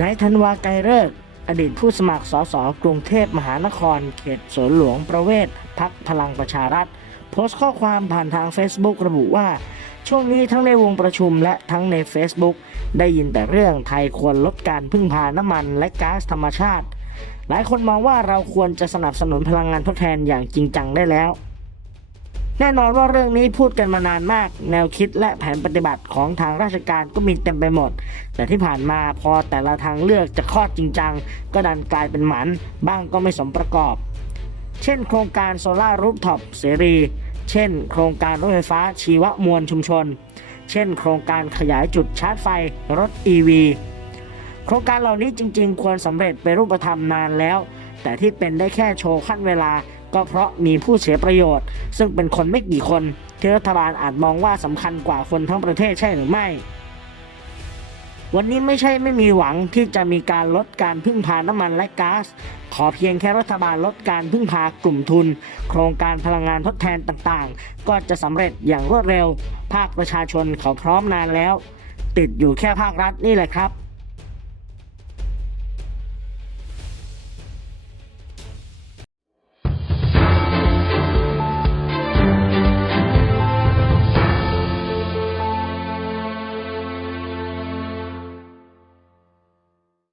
นายธันวาไกรเลิกษ์อดีตผู้สมัครสสกรุงเทพมหานคร เขตสวนหลวงประเวศพักพลังประชารัฐ โพสต์ข้อความผ่านทาง Facebook ระบุว่า ช่วงนี้ทั้งในวงประชุมและทั้งใน Facebook ได้ยินแต่เรื่องไทยควรลดการพึ่งพาน้ำมันและก๊าซธรรมชาติ หลายคนมองว่าเราควรจะสนับสนุนพลังงานทดแทนอย่างจริงจังได้แล้ว แน่นอนว่าเรื่องนี้พูดกันมานานมาก แนวคิดและแผนปฏิบัติของทางราชการก็มีเต็มไปหมด แต่ที่ผ่านมาพอแต่ละทางเลือกจะคลอดจริงจังก็ดันกลายเป็นหมันบ้างก็ไม่สมประกอบ เช่น โครงการโซลารูฟท็อปเสรี เช่น โครงการรถไฟฟ้าชีวมวลชุมชน เช่น โครงการขยายจุดชาร์จไฟรถ EV โครงการเหล่านี้จริง ๆ ควรสำเร็จเป็นรูปธรรมนานแล้ว แต่ที่เป็นได้แค่โชว์ขั้นเวลา ก็เพราะมีผู้เสียประโยชน์ ซึ่งเป็นคนไม่กี่คนที่รัฐบาลอาจมองว่าสำคัญกว่าคนทั้งประเทศใช่หรือไม่ วันนี้ไม่ใช่ไม่มีหวังที่จะมีการลดการพึ่งพาน้ำมันและก๊าซขอเพียงแค่รัฐบาลลดการพึ่งพากลุ่มทุน โครงการพลังงานทดแทนต่างๆ ก็จะสำเร็จอย่างรวดเร็ว ภาคประชาชนเขาพร้อมนานแล้ว ติดอยู่แค่ภาครัฐนี่แหละครับ